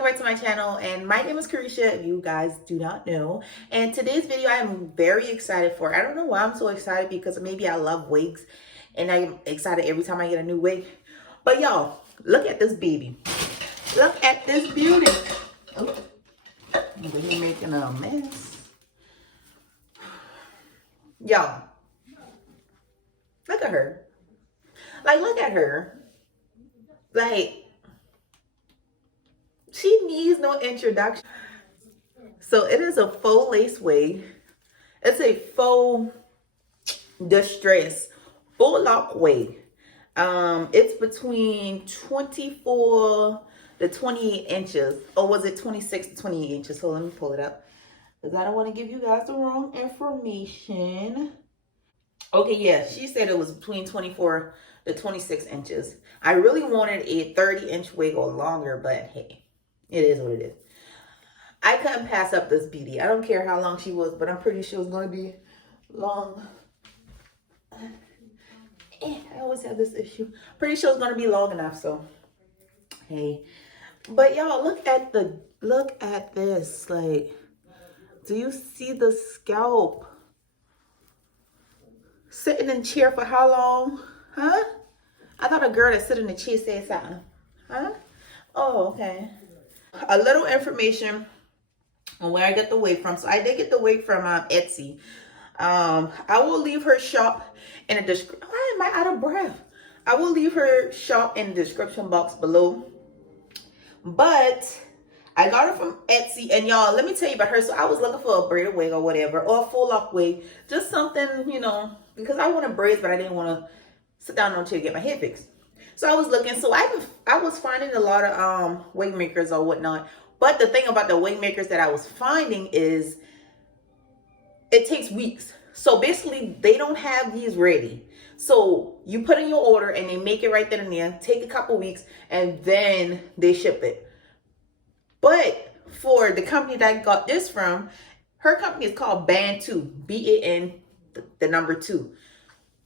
welcome back to my channel, and my name is Carisha, if you guys do not know. And today's video I am very excited for. I don't know why I'm so excited, because maybe I love wigs and I'm excited every time I get a new wig. But y'all, look at this baby. Look at this beauty. Oh, we're making a mess. Y'all, look at her. Like, look at her. Like, she needs no introduction. So it is a faux lace wig. It's a faux distress full lock wig. It's between 24 to 28 inches. Or was it 26 to 28 inches? So let me pull it up, because I don't want to give you guys the wrong information. Okay, yeah, she said it was between 24 to 26 inches. I really wanted a 30-inch wig or longer, but hey, it is what it is. I couldn't pass up this beauty. I don't care how long she was, but I'm pretty sure it's going to be long. I always have this issue. Pretty sure it's going to be long enough, so hey. But y'all, look at this. Like, do you see the scalp? Sitting in chair for how long? Huh? I thought a girl that sit in the chair said something. Huh? Oh, okay. A little information on where I get the wig from. So I did get the wig from Etsy. I will leave her shop in the description. Why am I out of breath? I will leave her shop in the description box below. But I got it from Etsy, and y'all, let me tell you about her. So I was looking for a braided wig or whatever, or a full lock wig, just something, you know, because I wanted braids, but I didn't want to sit down on a chair to get my hair fixed. So I was looking. So I was finding a lot of wig makers or whatnot. But the thing about the wig makers that I was finding is it takes weeks. So basically, they don't have these ready. So you put in your order and they make it right then and there. Take a couple weeks and then they ship it. But for the company that I got this from, her company is called Band2, B-A-N, the number 2.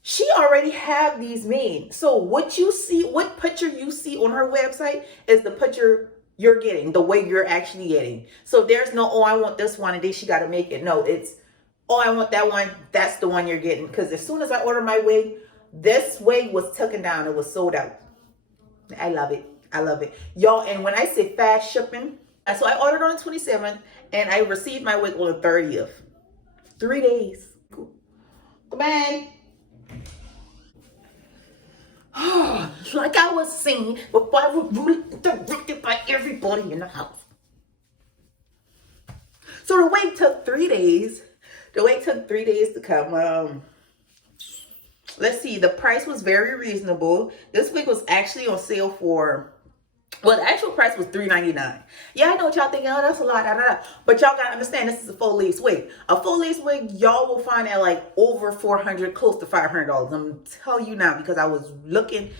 She already have these made. So what you see, what picture you see on her website is the picture you're getting, the way you're actually getting. So there's no, oh, I want this one and then she got to make it. No, it's, oh, I want that one. That's the one you're getting. Because as soon as I ordered my wig, this wig was taken down. It was sold out. I love it. I love it. Y'all, and when I say fast shipping, so I ordered on the 27th and I received my wig on the 30th. 3 days. Cool. Come on. Like I was saying before, I was rudely interrupted by everybody in the house. So the wig took 3 days. The wig took 3 days to come. Let's see. The price was very reasonable. This wig was actually on sale for, well, the actual price was $3.99. Yeah, I know what y'all thinking. Oh, that's a lot. But y'all gotta understand, this is a full lace wig. A full lace wig, y'all will find at like over $400, close to $500. I'm telling you now, because I was looking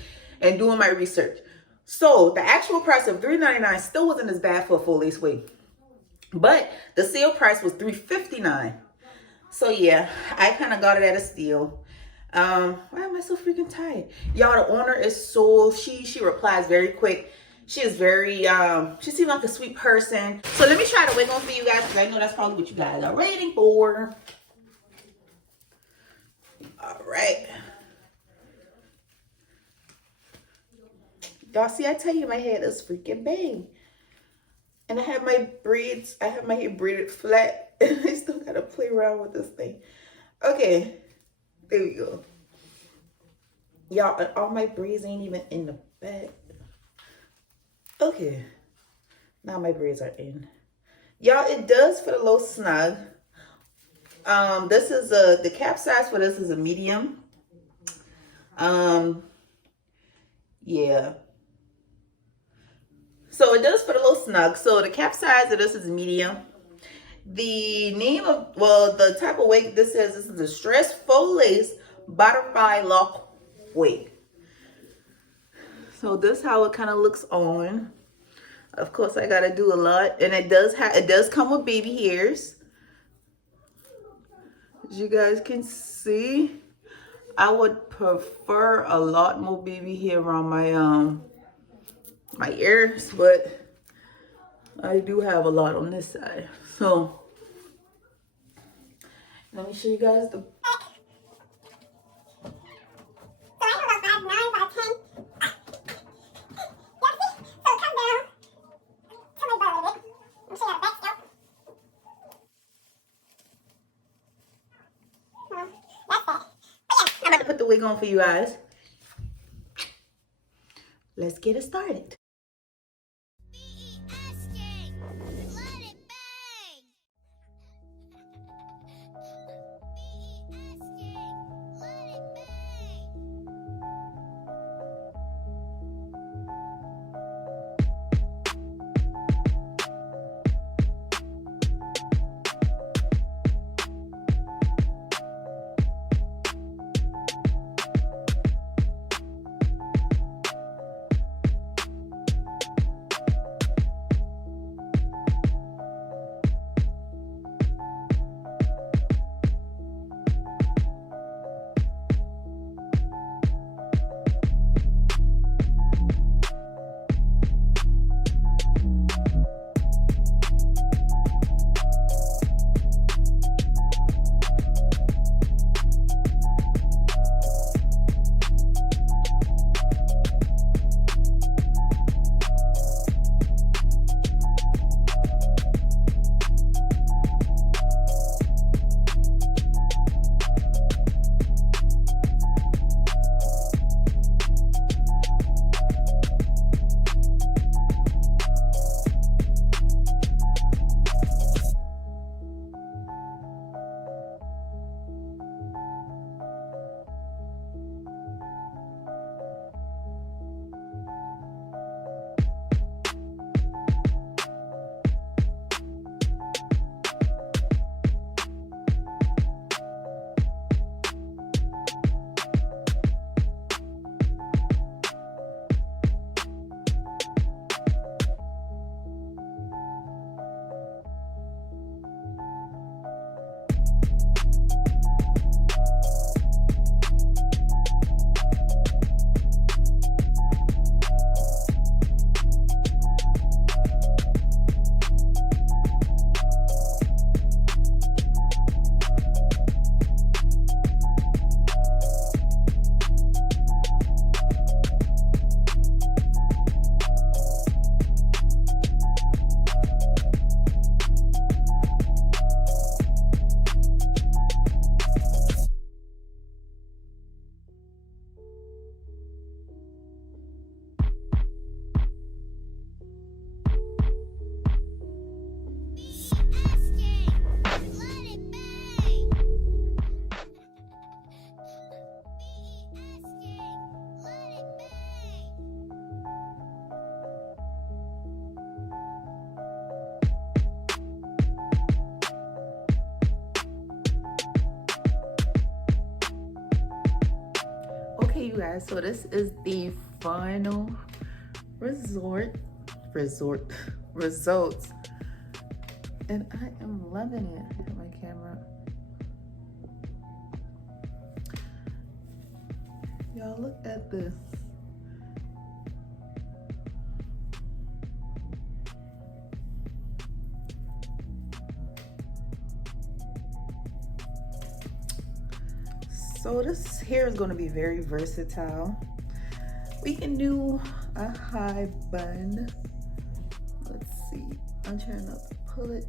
and doing my research. So the actual price of $3.99 still wasn't as bad for a full lace wig. But the sale price was $3.59. So yeah, I kind of got it at a steal. Why am I so freaking tired? Y'all, the owner is so, she replies very quick. She is very, she seems like a sweet person. So let me try the wig on for you guys, because I know that's probably what you guys are waiting for. All right. Y'all see, I tell you, my head is freaking big. And I have my braids, I have my hair braided flat. And I still got to play around with this thing. Okay. There we go. Y'all, all my braids ain't even in the back. Okay, now my braids are in. Y'all, it does fit a little snug. This is the cap size for this is a medium. Yeah. So it does fit a little snug. So the cap size of this is medium. The name of, well, the type of wig this is a distress faux lace butterfly lock wig. So this is how it kind of looks on. Of course, I gotta do a lot, and it does come with baby hairs. As you guys can see, I would prefer a lot more baby hair around my my ears, but I do have a lot on this side. So let me show you guys the. I'm gonna put the wig on for you guys. Let's get it started. Okay, you guys, so this is the final results, and I am loving it. I have my camera. Y'all look at this. So this hair is going to be very versatile. We can do a high bun. Let's see. I'm trying not to pull it.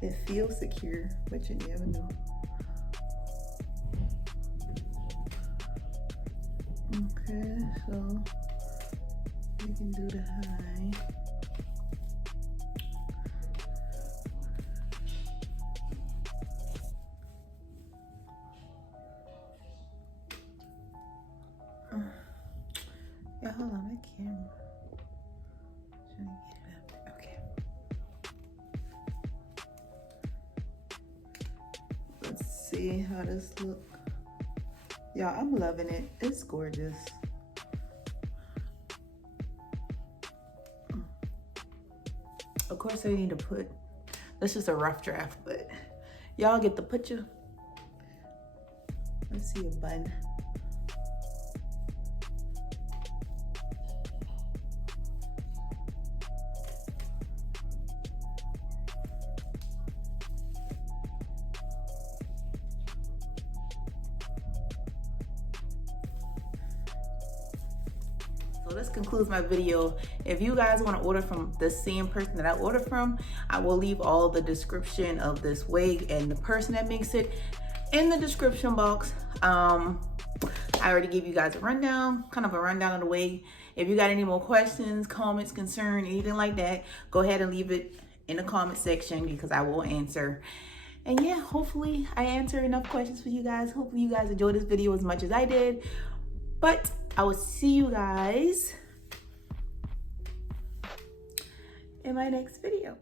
It feels secure, but you never know. Okay, so we can do the high. Yeah, hold on, my camera. Trying to get it up there. Okay. Let's see how this look. Y'all, I'm loving it. It's gorgeous. Of course, I need to put. This is a rough draft, but y'all get the picture. Let's see a bun. So this concludes my video. If you guys want to order from the same person that I ordered from, I will leave all the description of this wig and the person that makes it in the description box. I already gave you guys a rundown, kind of a rundown of the wig. If you got any more questions, comments, concern, anything like that, go ahead and leave it in the comment section because I will answer. And yeah, hopefully I answered enough questions for you guys. Hopefully you guys enjoyed this video as much as I did. But I will see you guys in my next video.